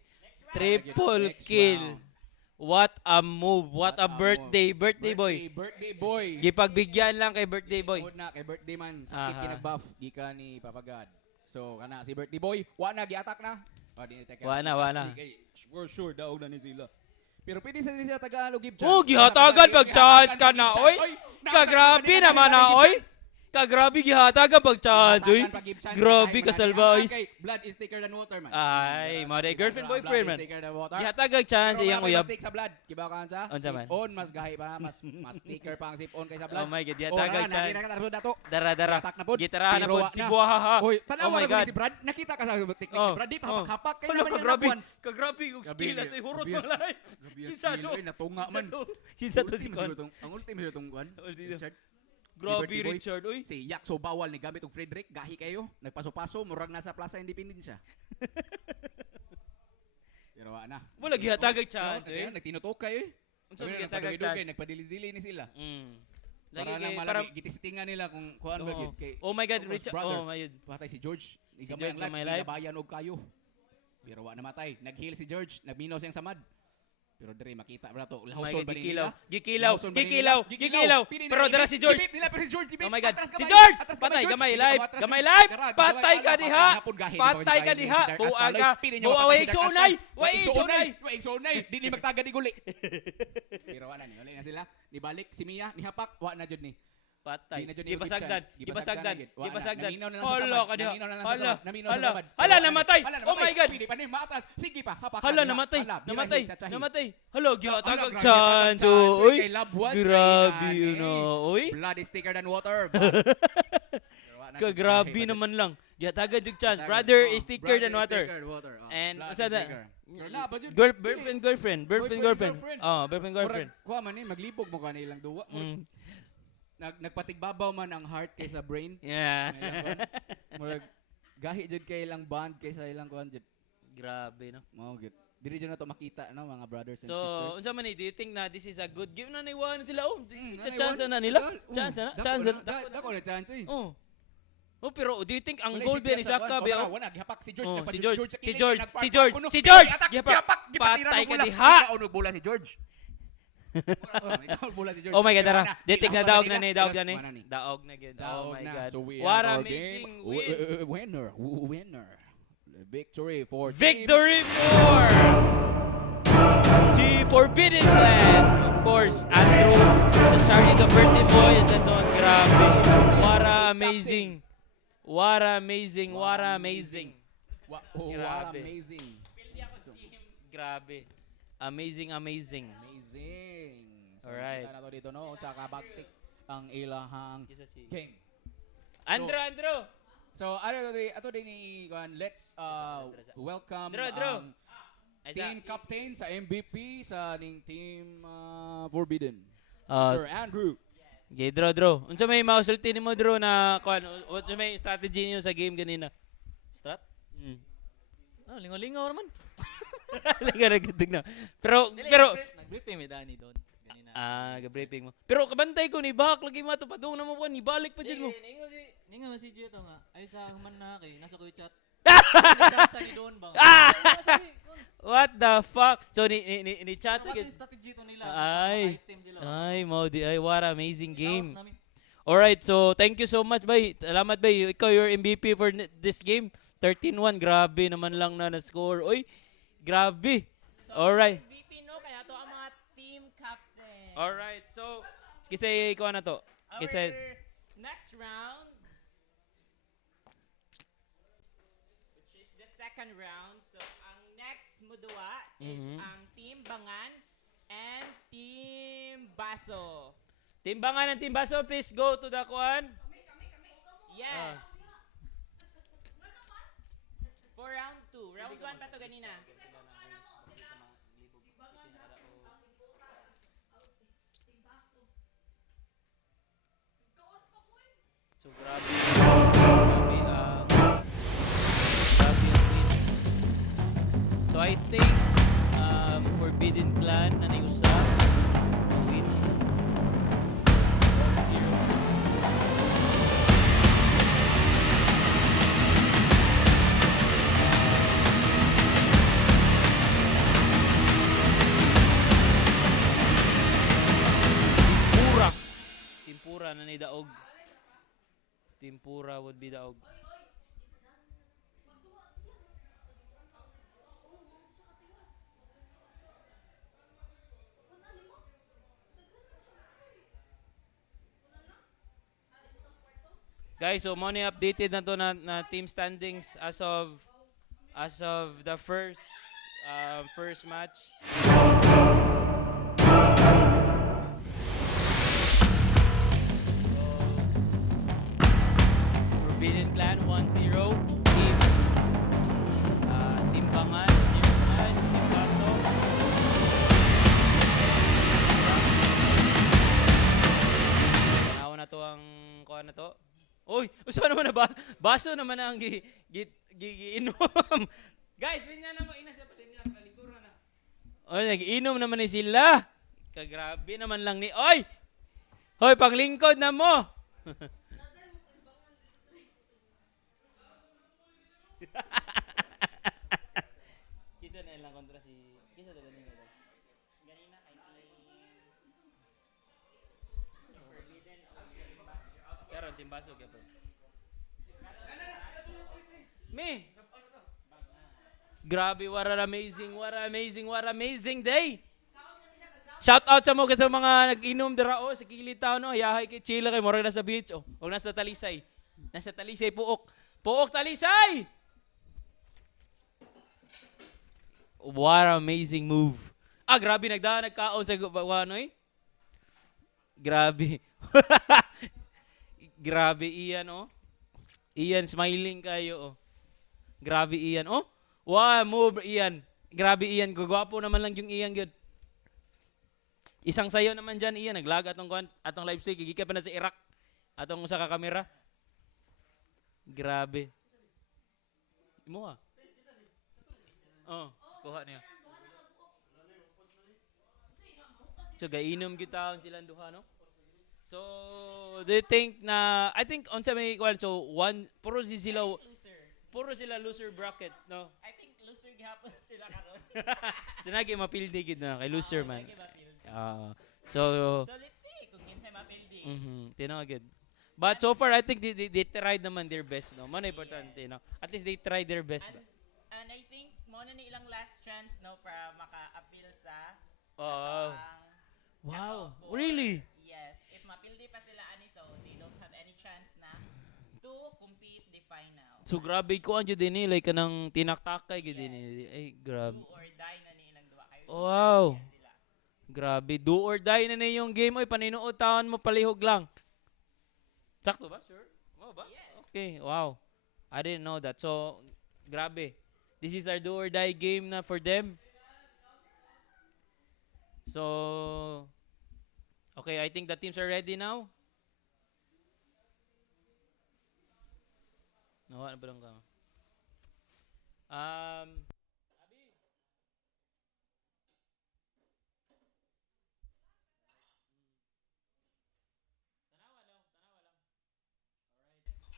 Triple Next kill. round. What a move. What a What a birthday. Birthday boy. Birthday boy. Gipagbigyan lang kay birthday boy. Tungod na kay birthday man sakit Aha. kinag-buff gikan ni Papa God. So kana si birthday boy, wa na gi-attack na. O di take. Wa na. For sure daog na ni sila. Pero pwede sa sila Tagalog give Oh, chance. gihatagan Tagalog, pag-chance gihatagan, ka na, give oy. chance. Kagrabe Nakasama naman kanila, na, give oy. chance. Kagrabe gihatagan pag-chance, oy. Gihatagan, pag-give chance, Grabe kahit ka wala salba, niya. oy. Okay, blood is thicker than water man. Ay, mga day, girlfriend, Blood boyfriend, is man. thicker than water. Gihatagag chance Pero iyang wala may uyab. mistake sa blood. Kibaw ka sa? Unsa man? Sip-on mas gahi pa mas thicker pa ang sip-on kaysa blood. Oh my God, Ora, gihatagag nakita chance. ka na ito dato. Dara. Attack na pod. Gitarahan na Pero pod wa si na. Buahaha. Oy, Oh tanawa my na God. si Brad. Nakita ka sa technique Oh, ni Brad. Di oh. hapak kay Hala, naman yung kagrabe. labuan. Kagrabe yung skill at hurot Grabe. malay. Kinsa skill, to? oy, natunga man. Kinsa to si Ultimo Kon? siguro tong- Ang ultimo siguro tong Kon. Ultimo. Richard. Grabe Liberty Boy. Richard, oy. Si Yakso bawal ni gamit og Frederick. Gahi kayo. Nagpaso-paso. Murag nasa Plaza Independencia. Pero wa na. Wala gihatagag chance, Kaya eh. nagtinutok kayo eh. Unsa Sabi man na gihatagag nagpadugay-dugay, chance? nagpadili-dili ni sila. Lagi Para kay nang para malagi, gitisitingan nila kung kuan ba Oo. yun. Kay, Oh my God, of course, Richard. brother. Oh my God. patay si George. Si Gamay George ang gamay life, life. ginabayan og kayo. Pero wa namatay. Nag-heal si George. Nagminaw siyang samad. Pero dire makita bra to. Oh my Lahawson God, ba rin gikilaw. nila? Gikilaw. Lahawson ba rin Gikilaw. nila? Gikilaw. Pili Pero nila, dara ipit, si George. ipit nila, pero si George. ipit. Oh my God. Atras Si gamay, George! atras Patay, George. gamay Sige, live. atras Gamay si- live. Dara, Patay gamay, ka ala, diha. hapon gahi, Patay ka gahi, diha. si Dark Astral, Buaga. oy. Pili niyo Buawa mapatay si Dark igsoonay. Astral. Wa igsoonay. Wa igsoonay. Di ni magtagad ni guli. Pero wala ni. Wala na sila. Nibalik si Mia, ni hapak, wa na jud ni. Patay. Di na jud ni Gibasagdan. chance. Gibasagdan. na gid. Wala na. Gibasagdan. Naminaw na lang sa Hala samad. ka diha. Naminaw na lang sa Hala. samad. Naminaw sa Hala. samad. Hala, Wala na. namatay. Hala, Oh my God. Pili pa ni maatras. Sige pa, hapak. Hala, Hala, namatay. hala, Namatay. birahin, tsachahin. Namatay. Hala, Hala, gihatagag grabe, chance. chance. Oy. Kay loved ones, Grabe kay yun, nanay. oy. Blood is thicker than water. Pero wala na. Kagrabe Gahi pa naman lang. Gihatagag yung chance. din. Brother Oh, is thicker brother than is water. thicker than water. Oh, And blood usa is da- thicker. Pero na, ba yun? Boyfriend, girlfriend. Boyfriend, girlfriend. Oh, boyfriend, girlfriend. Murag, kuha man eh, maglibog mo ka nilang duwa. Mm. Nagpatigbabaw man ang heart kaysa brain. Yeah. Murag, gahi jud kay ilang bond kaysa ilang kuan jud. Grabe, no? Mao gid. Diri jud na to makita no mga brothers and So, sisters. unsa man ni, do you think na this is a good game na naiwanan sila? Oh, Nanay, chance one. na nila? Dal- Chance na? dako Chance na? Dako na chance eh. Oh. Oh, pero do you think ang Wala goal si ba ni Pierre sa Saka kuwan. ba? O, tara, wala, gihapak si George. Oh, nagpa- si George, sa si kilid, George, nagfarm si pa George, kuno. si George! Gihapak, Gihapak. gihapak, gipatira Patay ng ka bola. diha. Ikaw ang bola si George. Ikaw ang bola si George. Oh my God, Pero tara. wala, Do you think na gihapak daog nila. na ni, daog Yes, na ni? mana ni. Daog na gid. Oh Daog my na. God. So we What have our amazing game. win. Winner. The victory for Victory for the Forbidden Clan. Of course, Andrew, the Charlie, the birthday boy, and the Don. Grabe. What a amazing. What a amazing. What a amazing. What Grabe. amazing. Grabe. Amazing, amazing. Amazing. So, Alright. nakita na to dito, no? Tsaka bagtik ang ilahang game. Andrew. So, ato din ni kuan, let's welcome Drew. ang team captain sa MVP sa ning team Forbidden. Sir Andrew. Okay, Drew. Unsa may mausulti nimo Drew na kuan, unsa may strategy niyo sa game ganina? Strat? Lingaw-lingaw naman. Lingaw na. Pero Nag-briefing may Danny doon. Ganina. ga-briefing mo. Pero kabantay ko ni bahak lagi mo to padung na mo ni balik pa jud mo. Ninga si Gio to nga. Ay sa human na kay nasa ko chat. Chat sa ni Don ba? What the fuck? So ni chat Kasi strategy to nila. Ay. Item sila. Ay, Modi, ay what an amazing game. Namin. Alright, so thank you so much, bay. Salamat, bay. Ikaw, your MVP for this game. 13-1, grabe naman lang na na-score. Uy, grabe. Alright. MVP no kaya to ang mga Alright, so, kasi ikaw na to. Our It's a, next round, which is the second round. So, ang next mudua is Mhm. ang Team Bangan and Team Baso. timbangan ng timbaso, please go to the kuan. Yes. For round 2. Round 1 pa to ganina. So, grabe. Grabe ang win. So, I think, Forbidden Clan na nayusa wins. 1-0. Timpura. Timpura na ni daog. Timpura would be daog. Guys, so money updated na to na team standings as of the first match. Forbidden Clan 1-0, Team Bangan 0-1, Team Baso. Tanawa na to ang kuha na to. Uy, usa naman na ba? Baso naman ang giinom. Guys, linya na mo ina sa palinya kalikuran na. Oy, nag-inom naman ni sila. Kagrabe naman lang ni. Oy! Hoy, panglingkod na mo. Kisa na lang kontra si Kisa to ganun nila. Ganina kay Karon timbaso gyud. Me. Grabe, what an amazing day. Shout out sa mga nag-inom dira sa Kilitaw no. Yahay kay Chila kay murag nasa beach o nasa Talisay. Nasa Talisay Puok. Puok Talisay. What an amazing move. Grabe nagkaon sa ano eh. Grabe. Grabe Ian oh. Ian smiling kayo oh. Grabe Ian oh. Wow, move Ian. Grabe Ian, gagwapo naman lang yung Ian gyud. Isang sayo naman dyan Ian, naglag atong live stream gigikan pa na sa Iraq. Atong usa ka kamera. Grabe. Imo ah. Oh, kuha niya. So gainom gyud taon silang duha no. So they think na I think on sa may kuan so puro sila loser bracket no. I think loser gihapon sila karon. Sinagi mapildi gid na kay loser man. So So let's see kung kinsay mapildi. tinaw gid. But so far I think they tried naman their best no. Man importante no. At least they tried their best. And I think mo na ni ilang last chance no para maka-appeal sa Oh. Wow. for- Really? Yes, if mapildi pa sila ani so they don't have any chance na to compete the final. So grabe ko anjo din like kanang tinaktakay gid din. Ay grabe. Do or die na nilang duwa kayo. Wow. Sila. Grabe, do or die na yung game. Oy, paninuod taon mo, palihog lang. Sakto ba? Sure? Wow ba? Okay, wow. I didn't know that. So, grabe. This is our do or die game na for them. So, okay, I think the teams are ready now. Nawa na ba lang ka?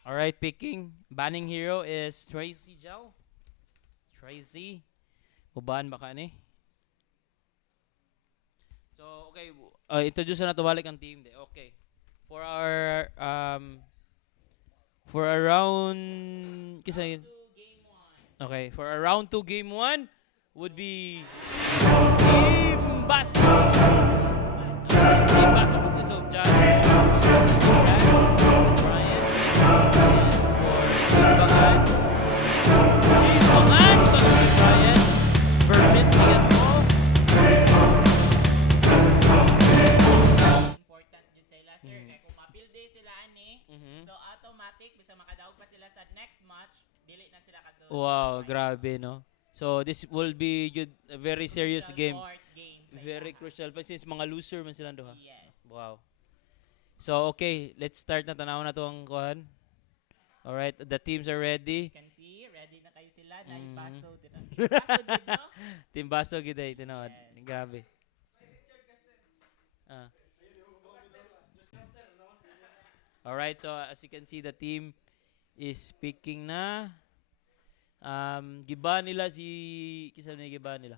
Alright, picking. Banning hero is Tracy Zhao. Tracy. Ubahan ba ka ni? So, okay. Introduce na to balik ang team. Okay. For our round kisa yun? Okay, for our round 2 game 1 would be Team Baso. Wow, grabe, no? So, this will be good, a very serious Crucial game. fourth game sa Very ilaha. crucial. Pa since mga loser man sila duha. Yes. Wow. So, okay, let's start na. Tanaw na to ang kuhan. Alright, the teams are ready. You can see, ready na kayo sila. Mhm. Naibaso din. Naibaso din, no? Team Baso, giday, tinawad. Yes. Grabe. Ah. Alright, so as you can see, the team is picking na. Giba nila si... Kisa na giba nila?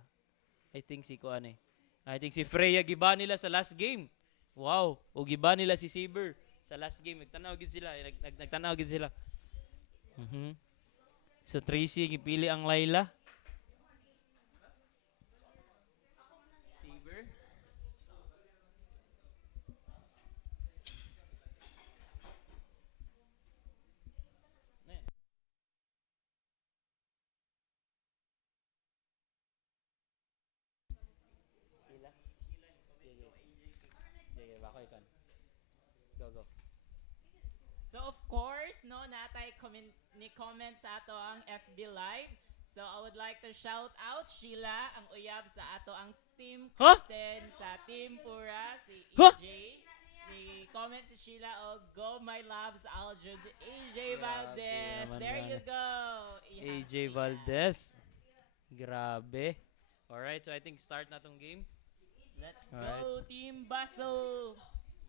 I think si Kuan eh. I think si Freya giba nila sa last game. Wow. O giba nila si Saber sa last game. Nagtanaw gid sila. Nagtanaw gid sila. Mhm. So Tracy gipili ang Layla. Saber. Sila. Sige, bako ikan. Go, go. So of course, no, natay ni comment sa ato ang FB Live. So I would like to shout out Sheila, ang uyab sa ato ang team Huh? captain sa Team Pura, si Huh? EJ. Si comment si Sheila, oh, go my loves Aljud, AJ Valdez. naman, There man. you go. AJ Valdez. Grabe. Alright, so I think start na tong game. Let's Alright. go Team Baso.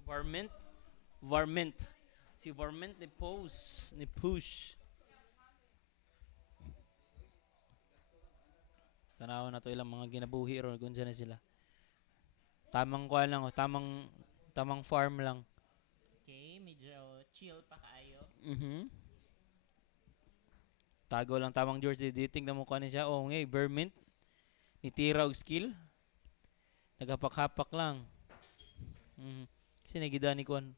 Varmint. Varmint. Si Varmint ni pose. Ni push. Tanaw na to ilang mga ginabuhi ron kung saan na sila. Tamang kuha lang, oh. Tamang farm lang. Okay, medyo chill pa kaayo. Mhm. Tago lang tamang George. Do you think na mo kuha siya? Oh, ngay, Vermint. Nitira og skill. Nagapak-hapak lang. Mhm. Kasi nagida ni kuan.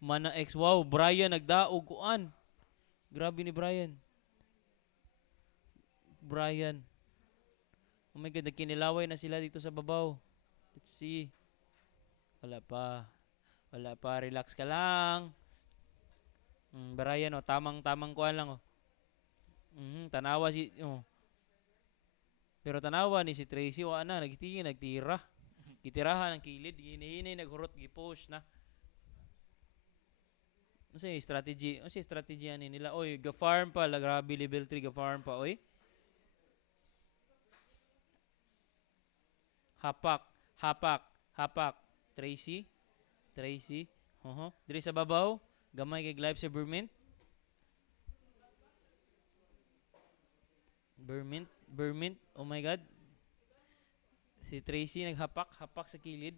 Mana X. Wow, Brian nagdaog kuan. Grabe ni Brian. Brian. Oh my God, nagkinilaway na sila dito sa babaw. Let's see. Wala pa. Wala pa. Relax ka lang. Brian, oh, tamang kuan lang, oh. Tanawa si, oh. Pero tanawa ni si Tracy, wala na, nagtira. Gitirahan ang kilid, hinihinay, naghurot, gipost na. Ano strategy? Ano strategy ani nila? Oy, ga-farm pa, grabe level 3 ga-farm pa, oy. Hapak. Tracy. Diri sa babaw, gamay kay live sa Vermint. Oh my God. Si Tracy naghapak sa kilid.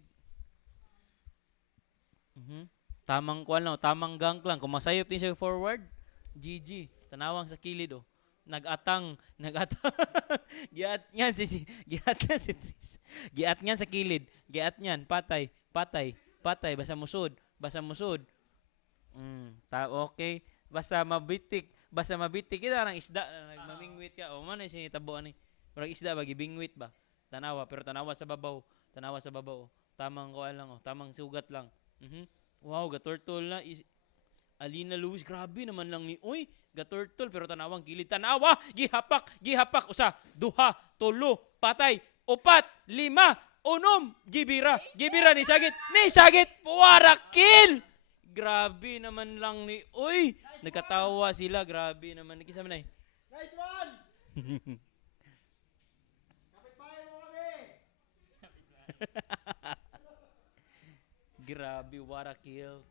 Tamang kuan lang, tamang gank lang. Kung masayop din siya forward, GG. Tanawang sa kilid, oh. Nag-atang. Giat niyan si Tracy. Giat niyan sa kilid. Giat niyan, patay. Basta musod. Okay. Basta mabitik kita ng isda na nagmamingwit ka. O man siya tabuan ni. Pero isda ba gibingwit ba? Tanawa sa babaw. Oh. Tamang kuan lang, oh. Tamang sugat lang. Wow, gaturtle na. Alina Lewis, grabe naman lang ni. Uy, gaturtle pero tanawang kilid. Tanawa, gihapak. Usa, duha, tulo, patay, upat, lima, unom, gibira ni sagit, puwara, kill. Grabe naman lang ni. Uy, nagkatawa sila. Grabe naman. Kisa man ay. Nice one! Kapit-bahay mo kami! Grabe, what a kill.